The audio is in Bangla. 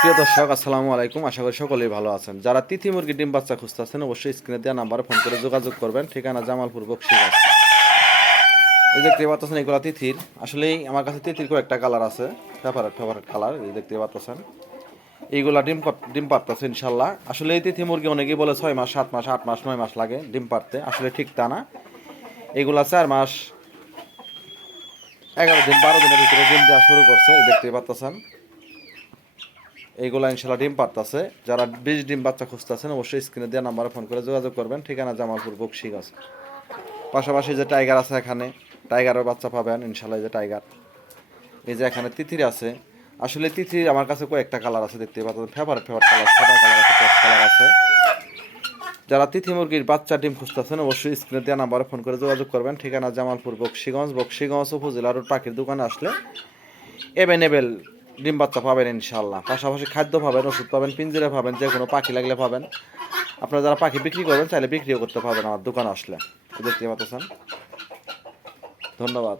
প্রিয় দর্শক, আসসালামু আলাইকুম। আশা করি সকলেই ভালো আছেন। যারা তিথি মুরগি ডিম বাচ্চা খুঁজতেছেন অবশ্যই স্ক্রিনে দেওয়া নাম্বারে ফোন করে যোগাযোগ করবেন। ঠিকানা জামালপুর বকশীগঞ্জ। এই দেখতে পাচ্ছেন এগুলা তিথির। আসলেই আমার কাছে তিথির করে একটা কালার আছে, ফেভারেট কালার। এই দেখতে পাচ্ছেন এইগুলা ডিম পারতেছে ইনশাল্লাহ। আসলে এই তিথি মুরগি অনেকেই বলে 6 মাস 7 মাস 8 মাস 9 মাস লাগে ডিম পারতে। আসলে ঠিক তা না, এগুলা 4 মাস 11 দিন 12 দিনের ভিতরে ডিম দেওয়া শুরু করছে। এই দেখতে পাচ্ছেন এইগুলা ইনশাল্লাহ ডিম পারতেছে। যারা 20 ডিম বাচ্চা খুঁজতেছেন অবশ্যই স্ক্রিনে দেওয়া নাম্বারে ফোন করে যোগাযোগ করবেন। ঠিকানা জামালপুর বকশীগঞ্জ। পাশাপাশি যে টাইগার আছে, এখানে টাইগারের বাচ্চা পাবেন ইনশাল্লাহ। এই যে টাইগার, এই যে এখানে তিতির আছে। আসলে তিতির আমার কাছে কয়েকটা কালার আছে, দেখতে পাচ্ছেন। ফেভারিট কালার, সাদা কালার আছে, টেস্ট কালার আছে। যারা তিথি মুরগির বাচ্চা ডিম খুঁজতেছেন অবশ্যই স্ক্রিনে দেওয়া নাম্বারে ফোন করে যোগাযোগ করবেন। ঠিকানা জামালপুর বকশীগঞ্জ উপজেলা রোড পাখির দোকানে আসলে এভেলেবেল ডিম বাচ্চা পাবেন ইনশাল্লাহ। পাশাপাশি খাদ্য পাবেন, ওষুধ পাবেন, পিঞ্জিরা পাবেন, যে কোনো পাখি লাগলে পাবেন। আপনারা যারা পাখি বিক্রি করবেন চাইলে বিক্রিও করতে পারবেন আমার দোকানে আসলে। দেখতে পাচ্ছেন। ধন্যবাদ।